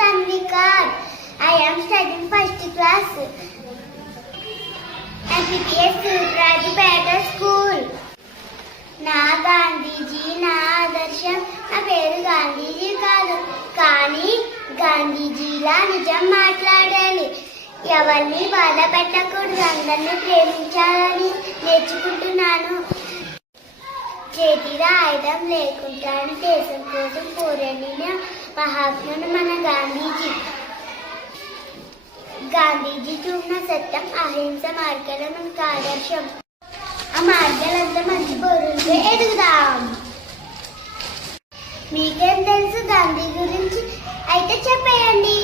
Tanvikar. I am studying first class at PPS Rajipeta School. నా గాంధీజీ నా ఆదర్శం. నా పేరు గాంధీజీ కాదు, కానీ గాంధీజీలా నిజం మాట్లాడాలి. ఎవరిని బాధ పెట్టకూడదు, అందరినీ ప్రేమించాలని నేర్చుకుంటున్నాను. చేతిలో ఆయుధం లేకుండా దేశం కోసం పోరాడిన మహాత్ముడు మన గాంధీజీ. గాంధీజీ చూపిన సత్యం అహింస మార్గాలు మనకు ఆదర్శం. ఆ మార్గాలంతా మంచి పౌరులుగా ఎదుగుదాం. మీకేం తెలుసు గాంధీ గురించి? అయితే చెప్పేయండి.